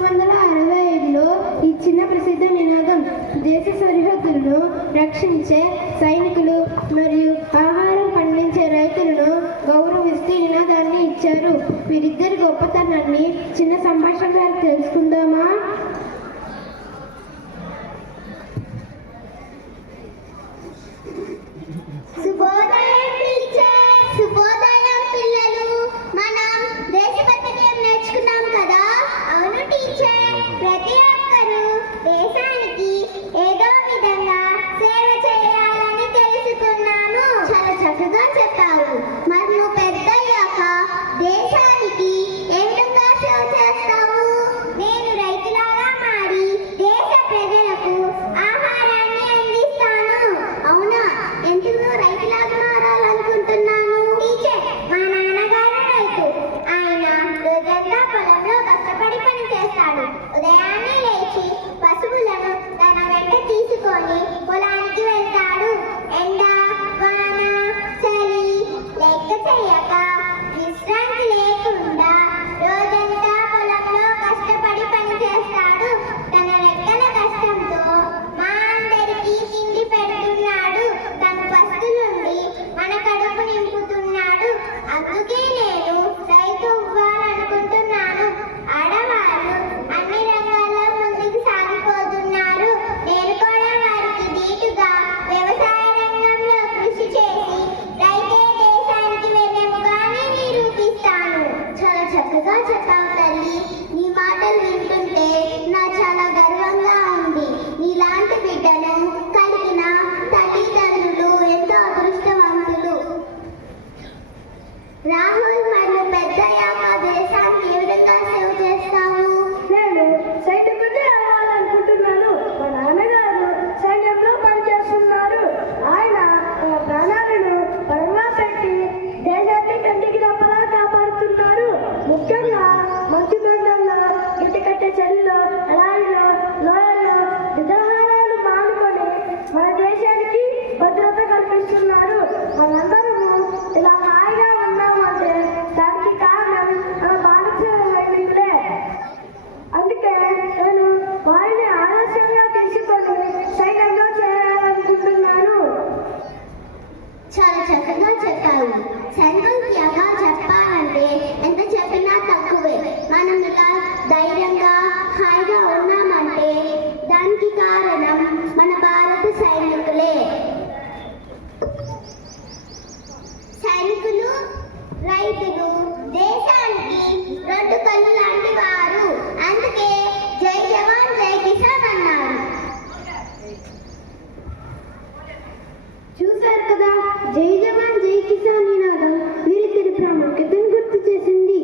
1965లో ఇచ్చిన ప్రసిద్ధ నినాదం దేశ సరిహద్దులను రక్షించే సైనికులు మరియు ఆహారం పండించే రైతులను గౌరవిస్తూ నినాదాన్ని ఇచ్చారు. వీరిద్దరి గొప్పతనాన్ని చిన్న సంభాషణ ద్వారా తెలుసుకుందామా? ప్రతి ఒక్కరూ దేశానికి ఏదో విధంగా సేవ చేయాలని తెలుసుకున్నాను. చాలా చక్కగా చెప్పావు. మరి నువ్వు పెద్దయ్యాక దేశానికి ఏ విధంగా సేవ చేస్తావు? నేను రైతులాగా మారి దేశ ప్రజలకు ఆహారాన్ని అందిస్తాను. అవునా? ఎందుకు రైతులాగా మారాలనుకుంటున్నాను? టీచర్, మా నాన్నగారు రైతు. ఆయన రోజంతా పొలంలో కష్టపడి పని చేస్తాడు. ఉదయాన్నే లేచి పశువులను తన వెంట తీసుకొని పొలానికి వెళ్తాడు. ఎండ, వాన, చలి లెక్క చేయక విశ్రాంతి లేకుండా రోజంతా పొలంలో కష్టపడి పని చేస్తాడు. తన రెక్కల కష్టంతో మా అందరికీ తిండి పెడుతున్నాడు. తన పస్తులుండి మన కడుపు నింపుతున్నాడు. అందుకే నేను రైతు అవ్వాలనుకుంటున్నాను. ఆడవారు అన్ని రంగాల్లో ముందుకు సాగిపోతున్నారు. నేను కూడా వారికి దీటుగా వ్యవసాయ రంగంలో కృషి చేసి రైతే దేశానికి వెన్నెముకని నిరూపిస్తాను. చాలా చక్కగా చెప్పావు తల్లి. నీ మాటలు వింటుంటే నా చాలా గర్వంగా ఉంది. నీలాంటి బిడ్డను కలిగిన తల్లిదండ్రులు ఎంతో అదృష్టవంతులు. రాహుల్, మరి పెద్దయ్యాక దేశానికి ఏ విధంగా సేవ చేస్తావు? నేను సైనికుడిని అవ్వాలనుకుంటున్నాను. మా నాన్నగారు సైన్యంలో పనిచేస్తున్నారు. ఆయన తమ ప్రాణాలను పరంగా పెట్టి దేశాన్ని కంటికి రెప్పలా కాపాడుతున్నారు. ముఖ్యంగా మంచు కొండల్లో, గిట్టకట్టే చలిలో, ఎడారిలో, లోయల్లో విగ్రహాలను మానుకొని మన దేశానికి భద్రత కల్పిస్తున్నారు. మనందరము ఇలా హాయిగా ఉన్నామంటే దానికి కారణం మన భారతీయ సైనికులే. అందుకే నేను వారిని ఆలస్యంగా తీసుకొని సైన్యంలో చేరాలనుకుంటున్నాను. చాలా చక్కగా చెప్పావు. సైనికులుగా చెప్పాలంటే ఎంత చెప్పినా తక్కువే. మనం ఇలా ధైర్యంగా హాయిగా ఉన్నామంటే దానికి కారణం మన భారత సైనికులే. సైనికులు, రైతులు దేశానికి రెండు కళ్ళు లాంటి వారు. అందుకే జై జవాన్ జై కిసాన్ అన్నారు. చూశారు కదా, జై జవాన్ జై కిసాన్ నినాదం వీరిద్దరి ప్రాముఖ్యతను గుర్తు చేసింది.